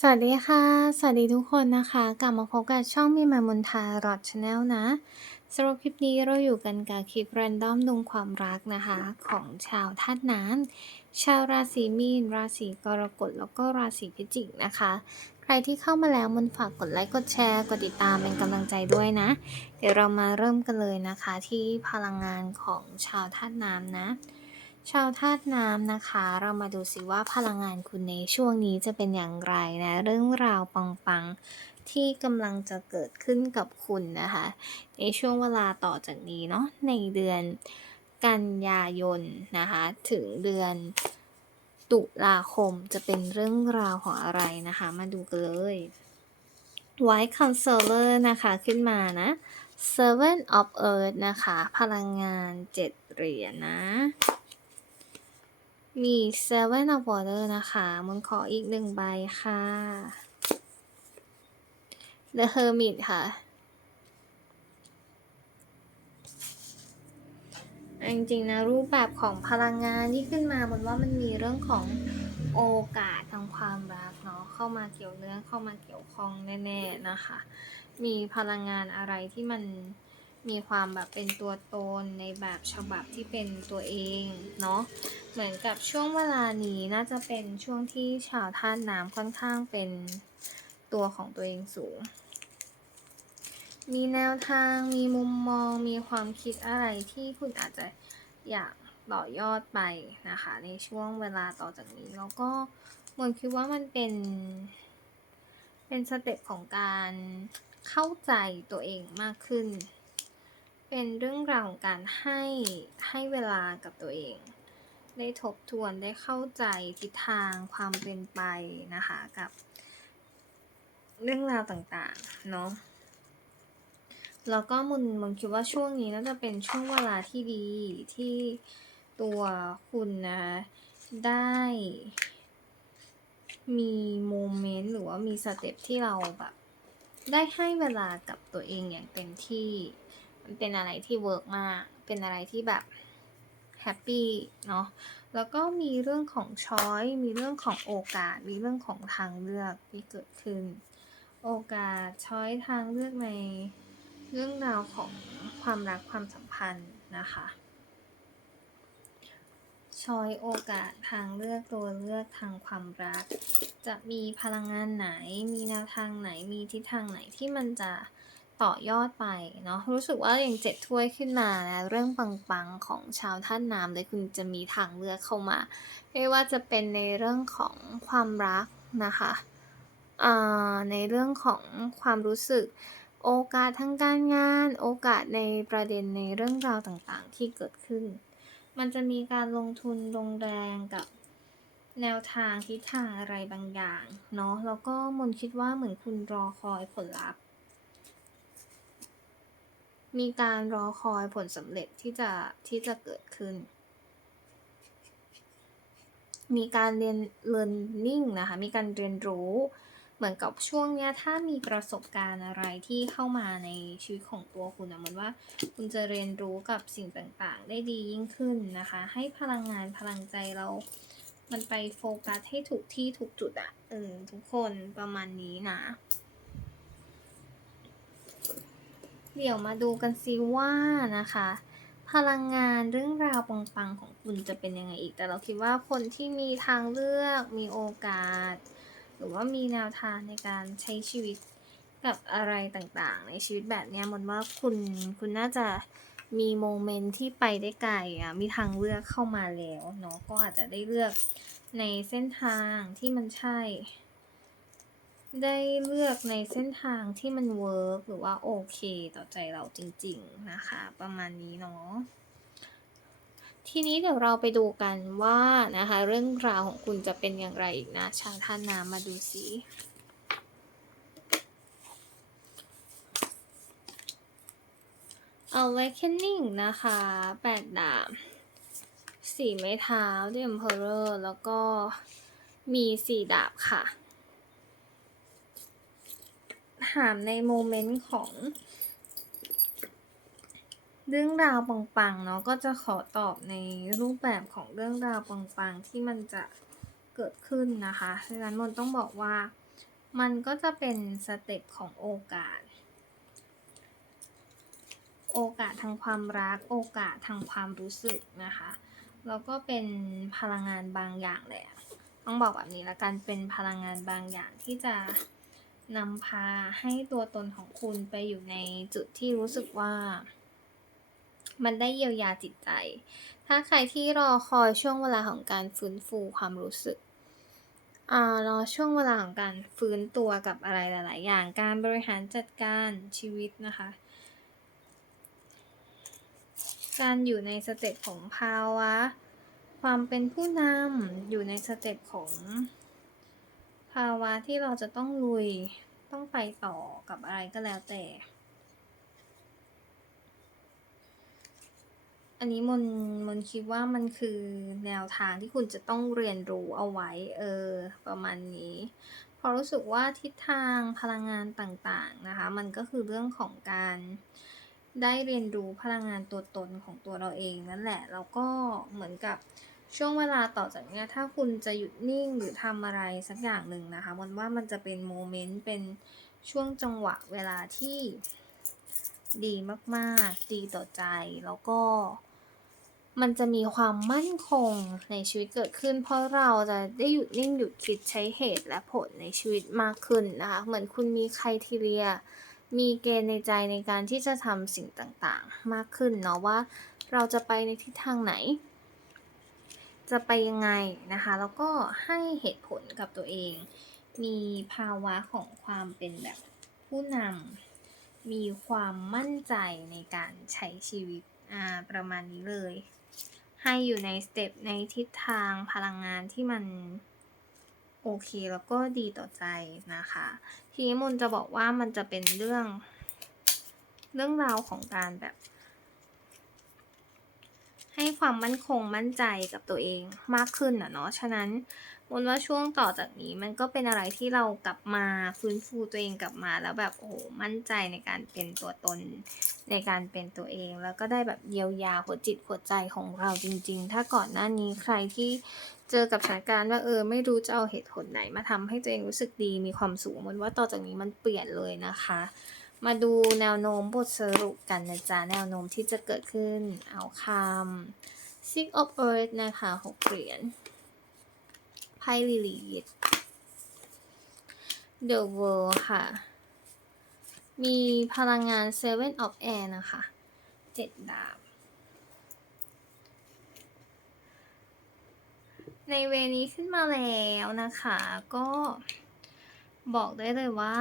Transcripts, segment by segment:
สวัสดีค่ะ สวัสดีทุกคนนะคะ กลับมาพบกับช่องมีมายมนทารอดชาแนลนะสำหรับคลิปนี้เราอยู่กันกับคลิปแรนดอมดวงความรักนะคะ ของชาวธาตุน้ำชาวราศีมีน ราศีกรกฎแล้วก็ราศีพิจิกนะคะ ใครที่เข้ามาแล้วมันฝากกดไลค์กดแชร์กดติดตามเป็นกำลังใจด้วยนะ เดี๋ยวเรามาเริ่มกันเลยนะคะที่พลังงานของชาวธาตุน้ำนะ ชาวธาตุน้ำนะคะ เรามาดูสิว่าพลังงานคุณในช่วงนี้จะเป็นอย่างไรนะ เรื่องราวปังๆ ที่กำลังจะเกิดขึ้นกับคุณนะคะ ในช่วงเวลาต่อจากนี้เนาะในเดือนกันยายนนะคะ ถึงเดือนตุลาคมจะเป็นเรื่องราวของอะไรนะคะ มาดูกันเลย White Consoler นะคะขึ้นมานะ Seven of Earth นะคะ พลังงานเจ็ดเหรียญนะ มี Seven of Water นะคะมันขออีกหนึ่งใบค่ะ The Hermit ค่ะ จริงๆนะรูปแบบของพลังงานที่ขึ้นมาบนว่ามันมีเรื่องของโอกาสทางความรักเนาะเข้ามาเกี่ยวเนื่องเข้ามาเกี่ยวข้องแน่ ๆ นะคะ มีพลังงานอะไรที่มัน มีความแบบเป็นตัวตนในแบบฉบับที่เป็นตัวเองเนาะเหมือนกับช่วงเวลานี้น่าจะเป็นช่วงที่ชาวธาตุน้ำค่อนข้างเป็นตัวของตัวเองสูง มีแนวทางมีมุมมองมีความคิดอะไรที่คุณอาจจะอยากต่อยอดไปนะคะ ในช่วงเวลาต่อจากนี้แล้วก็มนคิดว่ามันเป็นเป็นสเต็ปของการเข้าใจตัวเองมากขึ้น เป็นเรื่องราวของการให้ให้เวลากับตัวเอง ได้ทบทวนได้เข้าใจทิศทางความเป็นไปนะคะกับ เรื่องราวต่างๆ เนาะแล้วก็มุนมุนคิดว่าช่วงนี้น่าจะเป็นช่วงเวลาที่ดีที่ตัวคุณนะได้มีโมเมนต์หรือว่ามีสเต็ปที่เราแบบ ได้ให้เวลากับตัวเองอย่างเต็มที่ มันเป็นอะไรที่เวิร์กมาก เป็นอะไรที่แบบแฮปปี้เนาะ แล้วก็มีเรื่องของช้อย มีเรื่องของโอกาส มีเรื่องของทางเลือกที่เกิดขึ้น โอกาสช้อยทางเลือกในเรื่องราวของความรักความสัมพันธ์นะคะช้อยโอกาสทางเลือกตัวเลือกทางความรัก จะมีพลังงานไหน มีแนวทางไหนมีทิศทางไหนที่มันจะ ต่อยอดไปเนาะรู้สึกว่าอย่างเจ็ดถ้วยขึ้นมานะเรื่องปังๆของชาวท่านน้ำเลยคุณจะมีทางเลือกเข้ามาไม่ว่าจะเป็นในเรื่องของความรักนะคะในเรื่องของความรู้สึกโอกาสทางการงาน โอกาสในประเด็นในเรื่องราวต่างๆ ที่เกิดขึ้น มันจะมีการลงทุนลงแรงกับแนวทางทิศทางอะไรบางอย่างเนาะแล้วก็มนคิดว่าเหมือนคุณรอคอยผลลัพธ์ มีการรอคอยผลสำเร็จที่จะที่จะเกิดขึ้น มีการเรียน learning นะคะ มีการเรียนรู้ เหมือนกับช่วงเนี้ยถ้ามีประสบการณ์อะไรที่เข้ามาในชีวิตของตัวคุณอะเหมือนว่า คุณจะเรียนรู้กับสิ่งต่างๆ ได้ดียิ่งขึ้นนะคะ ให้พลังงานพลังใจเรา มันไปโฟกัสให้ถูกที่ถูกจุดอะเออทุกคนประมาณนี้นะ เดี๋ยวมาดูกันซิว่านะคะ พลังงานเรื่องราวปังๆของคุณจะเป็นยังไงอีก แต่เราคิดว่าคนที่มีทางเลือกมีโอกาส หรือว่ามีแนวทางในการใช้ชีวิตกับอะไรต่างๆ ในชีวิตแบบนี้ยมนว่าคุณคุณน่าจะมีโมเมนต์ที่ไปได้ไกลอะมีทางเลือกเข้ามาแล้วเนาะก็อาจจะได้เลือกในเส้นทางที่มันใช่ ได้เลือกในเส้นทางที่มันเวิร์กหรือว่าโอเคต่อใจเราจริง ๆ นะคะ ประมาณนี้เนาะทีนี้เดี๋ยวเราไปดูกันว่านะคะ เรื่องราวของคุณจะเป็นอย่างไรอีกนะชาวท่านน้ำมาดูสิ Awakening นะคะแปดดาบสี่ไม้เท้า The Emperor แล้วก็มีสี่ดาบค่ะามในโมเมนต์ของ เรื่องราวปังๆเนาะก็จะขอตอบในรูปแบบของเรื่องราวปังๆที่มันจะเกิดขึ้นนะคะดันั้นมนต้องบอกว่ามันก็จะเป็นสเต็ปของโอกาส โอกาสทางความรัก โอกาสทางความรู้สึกนะคะ แล้วก็เป็นพลังงานบางอย่างแหละ ต้องบอกแบบนี้ละกัน เป็นพลังงานบางอย่างที่จะ นำพาให้ตัวตนของคุณไปอยู่ในจุดที่รู้สึกว่า มันได้เยียวยาจิตใจ ถ้าใครที่รอคอยช่วงเวลาของการฟื้นฟูความรู้สึกอรอช่วงเวลาของการฟื้นตัวกับอะไรหลาย ๆ อย่าง การบริหารจัดการชีวิตนะคะ การอยู่ในสเต็ปของภาวะ ความเป็นผู้นำอยู่ในสเต็ปของาวะที่เราจะต้องลุยต้องไปต่อกับอะไรก็แล้วแต่ อันนี้มนมนคิดว่ามันคือแนวทางที่คุณจะต้องเรียนรู้เอาไว้ เออ ประมาณนี้พราะรู้สึกว่าทิศทางพลังงานต่างๆนะคะ มันก็คือเรื่องของการได้เรียนรู้พลังงานตัวตนของตัวเราเองนั่นแหละ แล้วก็เหมือนกับ ช่วงเวลาต่อจากเนี้ยถ้าคุณจะหยุดนิ่งหรือทำอะไรสักอย่างหนึ่งนะคะมันว่ามันจะเป็นโมเมนต์เป็นช่วงจังหวะเวลาที่ดีมากๆ ดีต่อใจแล้วก็ มันจะมีความมั่นคงในชีวิตเกิดขึ้น เพราะเราจะได้หยุดนิ่งหยุดคิดใช้เหตุและผลในชีวิตมากขึ้นนะคะเหมือนคุณมีใครทีเรีย มีเกณฑ์ในใจในการที่จะทำสิ่งต่างๆ มากขึ้นเนาะว่าเราจะไปในทิศทางไหน จะไปยังไงนะคะ แล้วก็ให้เหตุผลกับตัวเอง มีภาวะของความเป็นแบบผู้นำมีความมั่นใจในการใช้ชีวิตอ่าประมาณนี้เลย ให้อยู่ในสเต็ปในทิศทางพลังงานที่มันโอเคแล้วก็ดีต่อใจนะคะ ทีนี้มนจะบอกว่ามันจะเป็นเรื่อง เรื่องราวของการแบบ ให้ความมั่นคงมั่นใจกับตัวเองมากขึ้นอะเนาะ ฉะนั้นมนว่าช่วงต่อจากนี้มันก็เป็นอะไรที่เรากลับมาฟื้นฟูตัวเองกลับมาแล้วแบบโอ้โหมั่นใจในการเป็นตัวตนในการเป็นตัวเอง แล้วก็ได้แบบเยียวยาหัวจิตหัวใจของเราจริง ๆ ถ้าก่อนหน้านี้ใครที่เจอกับสถานการณ์ว่าเออไม่รู้จะเอาเหตุผลไหนมาทำให้ตัวเองรู้สึกดีมีความสุขมนว่าต่อจากนี้มันเปลี่ยนเลยนะคะ มาดูแนวโน้มบทสรุปกันนะจ๊ะ แนวโน้มที่จะเกิดขึ้น เอาคำ Six of Earth นะคะหกเหรียญ ไพ่ลิลีด The World ค่ะ มีพลังงาน Seven of Air นะคะเจ็ดดาบ ในเวนี้ขึ้นมาแล้วนะคะ ก็ บอกได้เลยว่า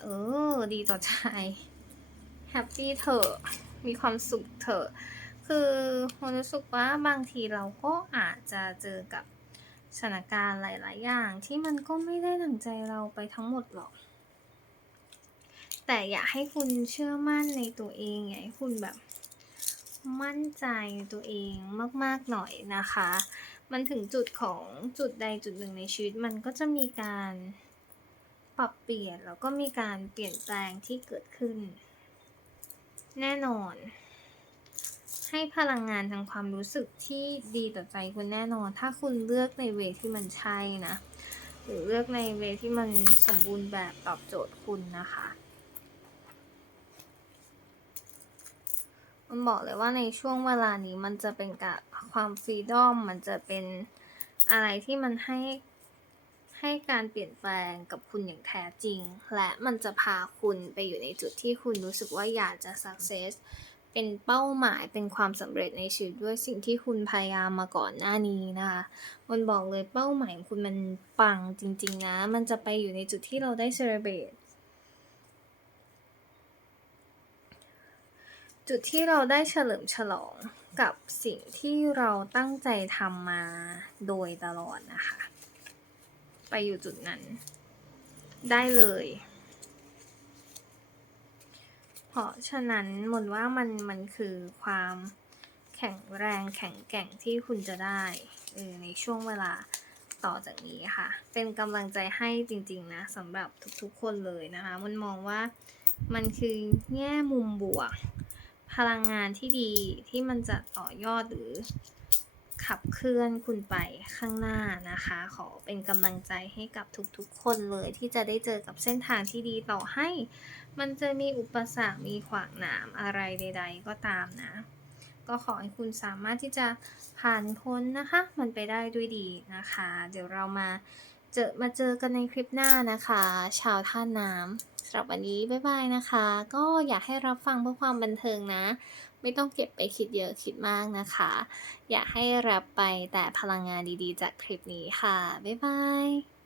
เออ ดีต่อใจแฮปปี้เถอะมีความสุขเถอะคือผมรู้สึกว่าบางทีเราก็อาจจะเจอกับสถานการณ์หลาย ๆ อย่างที่มันก็ไม่ได้ดั่งใจเราไปทั้งหมดหรอก แต่อยากให้คุณเชื่อมั่นในตัวเองอยากให้คุณแบบมั่นใจในตัวเองมาก ๆ หน่อยนะคะ มันถึงจุดของจุดใดจุดหนึ่งในชีวิตมันก็จะมีการ ปรับเปลี่ยนแล้วก็มีการเปลี่ยนแปลงที่เกิดขึ้น แน่นอน ให้พลังงานทางความรู้สึกที่ดีต่อใจคุณแน่นอน ถ้าคุณเลือกในเวที่มันใช่นะ หรือเลือกในเวที่มันสมบูรณ์แบบตอบโจทย์คุณนะคะมันบอกเลยว่าในช่วงเวลานี้มันจะเป็นกับความฟรีดอมมันจะเป็นอะไรที่มันให้ ให้การเปลี่ยนแปลงกับคุณอย่างแท้จริง และมันจะพาคุณไปอยู่ในจุดที่คุณรู้สึกว่าอยากจะ success เป็นเป้าหมายเป็นความสำเร็จในชีวิตด้วยสิ่งที่คุณพยายามมาก่อนหน้านี้นะคะมันบอกเลยเป้าหมายของคุณมันปังจริง ๆ นะ มันจะไปอยู่ในจุดที่เราได้ celebrate จุดที่เราได้เฉลิมฉลองกับสิ่งที่เราตั้งใจทำมาโดยตลอดนะคะ ไปอยู่จุดนั้น ได้เลย เพราะฉะนั้นมนว่ามันมันคือความแข็งแรงแข็งแกร่งที่คุณจะได้เออในช่วงเวลาต่อจากนี้ค่ะ เป็นกำลังใจให้จริงๆนะสำหรับทุกๆคนเลยนะคะมันมองว่ามันคือแง่มุมบวก พลังงานที่ดีที่มันจะต่อยอดหรือ ขับเคลื่อนคุณไปข้างหน้านะคะ ขอเป็นกำลังใจให้กับทุกๆ คนเลยที่จะได้เจอกับเส้นทางที่ดีต่อให้ มันจะมีอุปสรรคมีขวางหนามอะไรใด ๆ ก็ตามนะ ก็ขอให้คุณสามารถที่จะผ่านพ้นนะคะ มันไปได้ด้วยดีนะคะ เดี๋ยวเรามาเจอมาเจอกันในคลิปหน้านะคะ ชาวท่าน้ำสำหรับวันนี้บ๊ายบายนะคะ ก็อยากให้รับฟังเพื่อความบันเทิงนะ ไม่ต้องเก็บไปคิดเยอะคิดมากนะคะ อยากให้รับไปแต่พลังงานดีๆ จากคลิปนี้ค่ะ บ๊ายบาย